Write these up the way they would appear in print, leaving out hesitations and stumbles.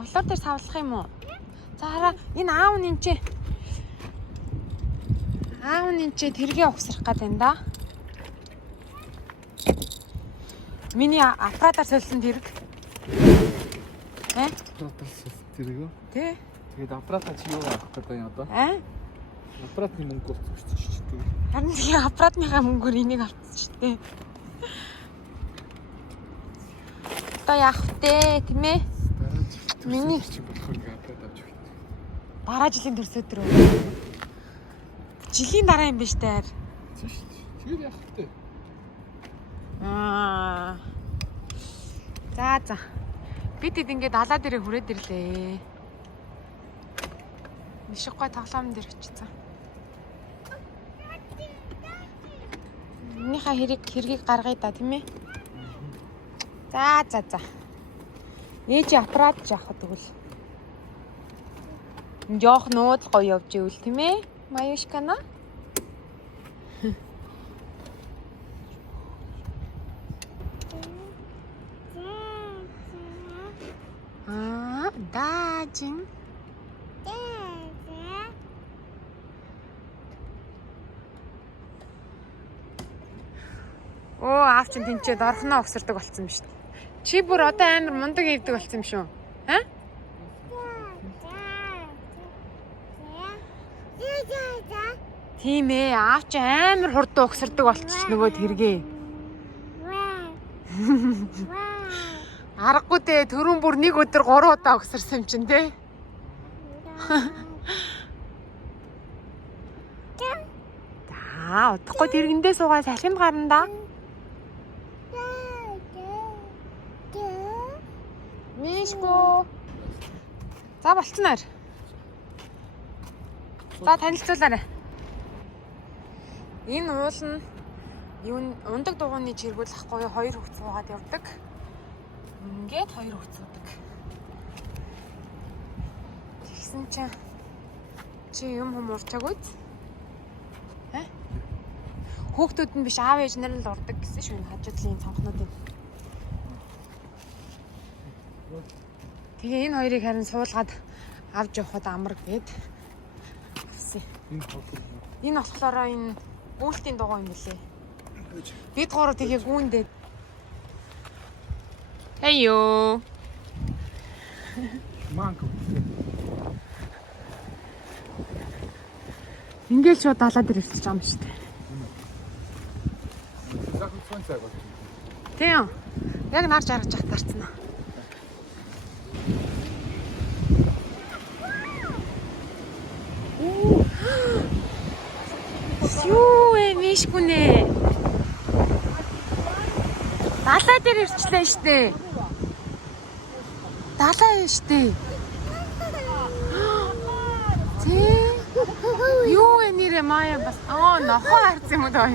Тавлуур дээр савлах юм уу? За хараа энэ аав нь энэ. Аав нь энэ тэргээ угсрах гээд байна да. Миний аппаратаар солисон тэрэг. Аппаратаар солисон тэрэг үү? Тий. Тэгээд аппаратаа чи юу авах гэдэг юм одоо? Аппаратны мөнгө олцсон шүү дээ. Харин тэгээ аппаратныхаа мөнгөөр энийг авчихсан шүү дээ. Одоо яах вэ, тийм ээ? Миний чи болох нэг аппарат авч өгөх. Дараа жилийн төрс өдөр үү? Жилийн дараа юм биш таар. Тийм шүү дээ. Тэгээд яах вэ? За. Бид ингээд далаа дээрээ хүрээд ирлээ. Мишггүй тоглоом дээр очицсан. Минийхаа хэргийг гаргая да, тийм ээ? За. Ээж аппарат яах тэгвэл. Жоох нууд гоё явж ивэл, тийм ээ? Маюшкана. Даажин. Аав чинь тэнцээд орхноо өгсөрдөг болсон юм шүү дээ. Чи бүр одоо амар мундаг ивдэг болсон юм шүү. Тийм ээ, аав чи амар хурдан өгсөрдөг болчих нөгөө тэргээ. Аргагүй дээ, түрүүн бүр нэг өдөр 3 удаа өгсөрсөн юм чинь те. Удахгүй тэргэндээ суугаа салхинд гарна да. Мишко. За болцноор. За танилцуулаарай. Энэ уул нь ундаг дугуйны чиргүүл ахгүй 2 хөвц суугаад явдаг. Ингээд 2 хөвц суудаг. Тэгсэн чинь чи юм урчаагүй. Хүүхдүүд нь биш аав ээж нар л урдаг гэсэн шүү энэ хажуудлын цонхнуудын. Тэгээ энэ хоёрыг харин суулгаад авч явахад амар гээд авсан. Энэ болохоор энэ гүйлтийн дугуй юм билээ. Бид гурав тэгээ гүүндээ. Хэйё. Манко. Ингээл шууд далаа дээр ирчих юм шүү дээ. Тийм. Яг нар жаргаж явах тарцсан аа. Юу мишгүнэ. Далаа дээр ирчлээ штэ. Далаа юм штэ. Юу нэрэ маяа бас нохон харц юм уу даа.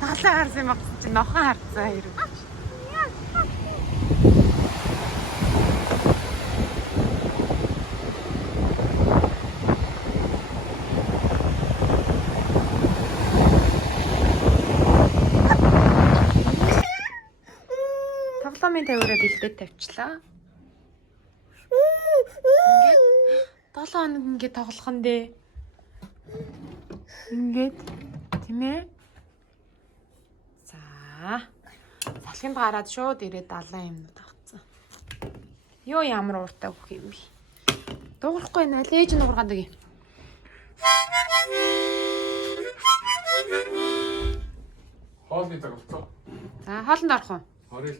Далаа харсан юм байна чи нохон харцаа хэрэг. Тоглоомын тавиураа бэлдээд тавьчлаа. Ингээд 7 хоног ингээд тоглох нь дээ. Ингээд тийм ээ. За. Салхинд гараад шууд ирээд далайн юмнууд авцсан. Юу ямар ууртай өгөх юм бэ? Дуурахгүй наа ээж нуургаад өгье. Хоолны тоглолцоо. За хоолнд орох уу? Орё.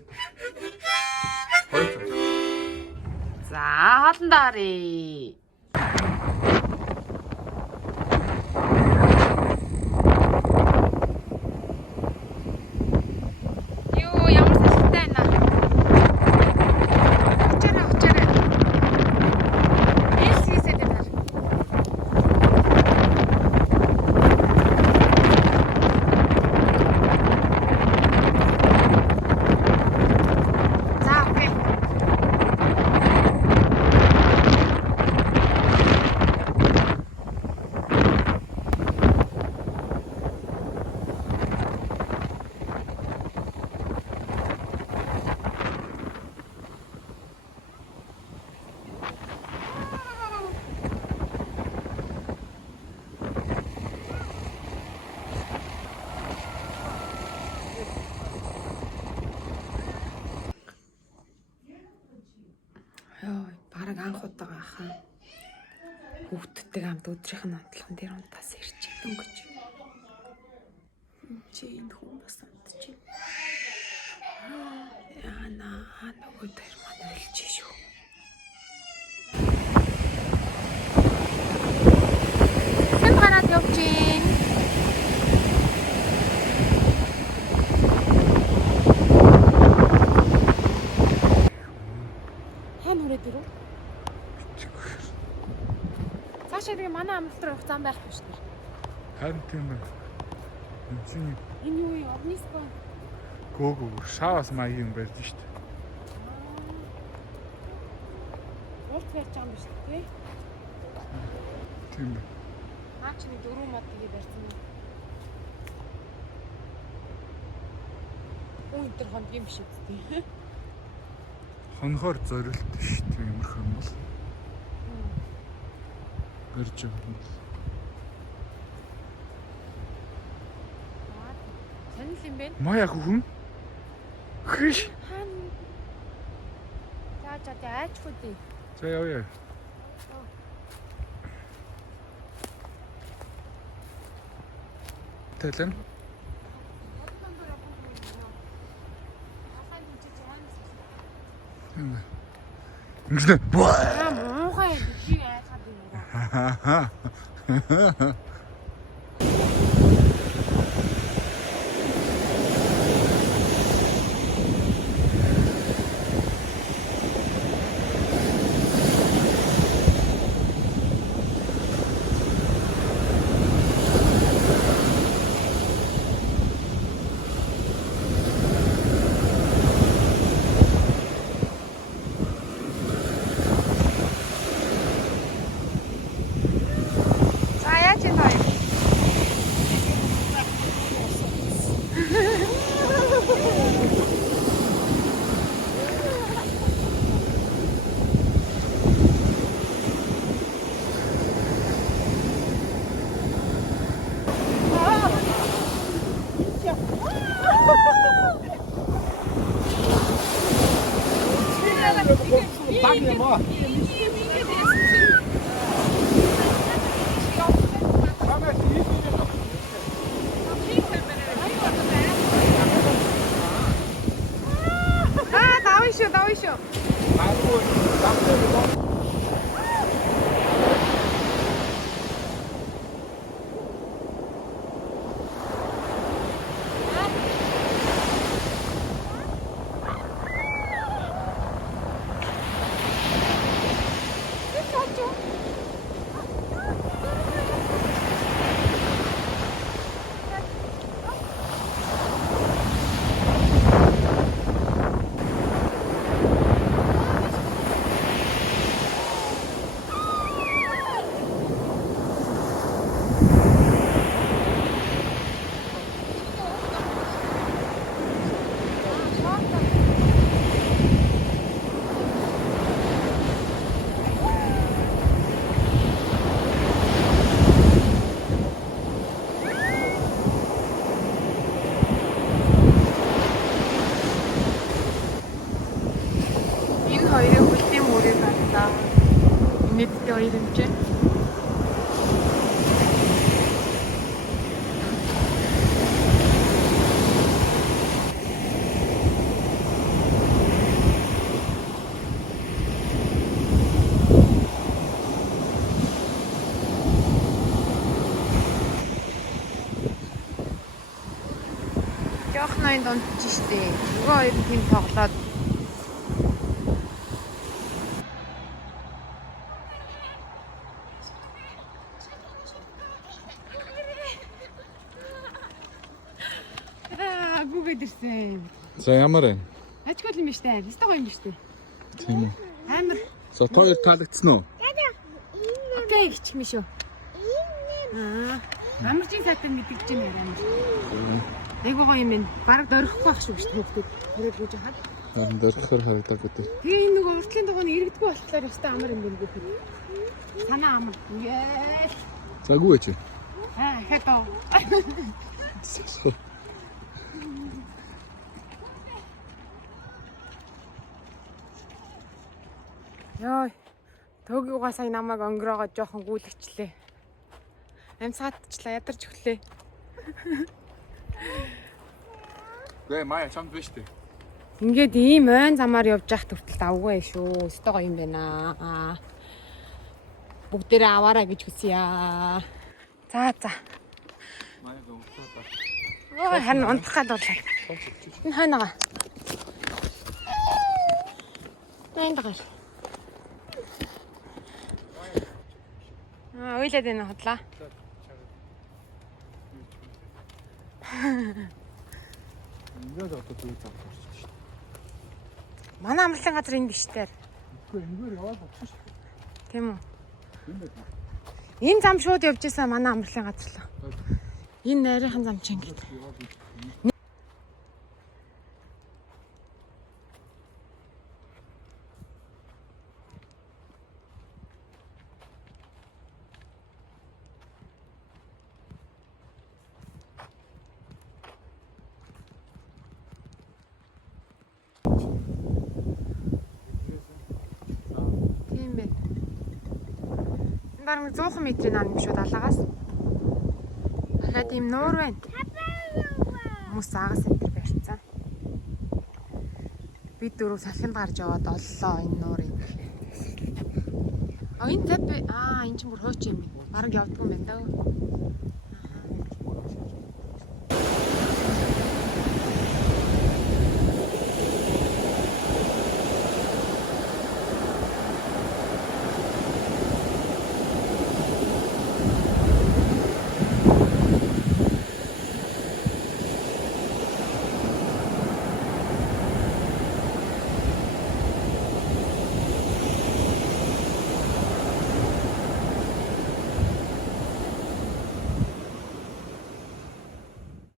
За хоолнд оръё. баахан. Хүүхдтэй хамт өдрийнх нь онцлогон дээр унтаас ирж дөнгөж. Чи энэ хүн бас унтчих. Яна нөгөө дээр маань үлж шүү. Хэн гараад явж гин? Хэн хүрээд ирв? Цаашаа тэгээ манай амралтаар явах зам байхгүй шүү дээ. Харин тийм байна. Энэ юу юм? Орниско. Гөө шаваас маягийн барьж штт. Урт барьж байгаа юм биш үү? Тийм байна. Наа чи нэг 4 мод тэгээ барьсан юм. Өнтер хоногийн биш үү? Хонхоор зориулт штт юмрх юм бол. Барьж байгаа юм. Санал юм бэ? Маяг хүн? Хиш. За айч хүдий. За явъя. Тэлэн. Ингэснэ. Муухай чи айхад юм уу? Давай еще. Нийтдээ хоёр хэмжээ. Жоох ноёнд унтж штэ. Нөгөө хоёр нь тийм тоглоод За ямар вэ? Ачгүй юм биш үү? Өстой гоё юм биш үү? Тийм үү. Амар. За хоёр таалагдсан уу? Окей, хич юм шүү. Амар чинь сайтай мэдгэж юм яриа амар. Айгуу гоё юм байна. Бараг дөрөхгүй байх шүү дээ хүүхдүүд. Хэрэг гүйж хаад. Наа дөрөхөр харагдаад гэдэг. Тэгээ энэ нөгөө уртлын дугуйн иргэдэггүй болохоор өстой амар юм байна гэх юм. Санаа амар. За гүэ чи. Хэтоо. Яа. Төгөөгаа сая намайг өнгөрөөгөө жоохон гүйлгчлээ. Амьсгаатчлаа ядарч өглөө. 왜 마야 참 되시대. Ингээд ийм ойн замаар явж явах хүртэл давгүй шүү. Өстой гоё юм байна. Бүгдээрээ аваарай гэж хүсье. За. 마야가 없었다. Харин унтах гад болоо. Энэ хойноогоо. Энд гал. Ойлээд энэ хотлаа. 인가도 어떻게 되었다. Манай амралтын газар энэ биш дээр. 그 인가를 와서 푸시. Тийм үү? 근데 Энэ зам шууд явж исэн манай амралтын газар л. Энэ нарийнхан зам чинь ингэ. Тийм байна. Энэ баруун 100 метрийн наан юм шүү далаагаас. Дахиад ийм нуур байна. Хүмүүс аагаас энэ төр барьцсан. Бид дөрөв салхинд гарч яваад оллоо энэ нуурыг. Энэ зэп энэ ч бүр хууч юм. Бараг явдгүй юм байна даа.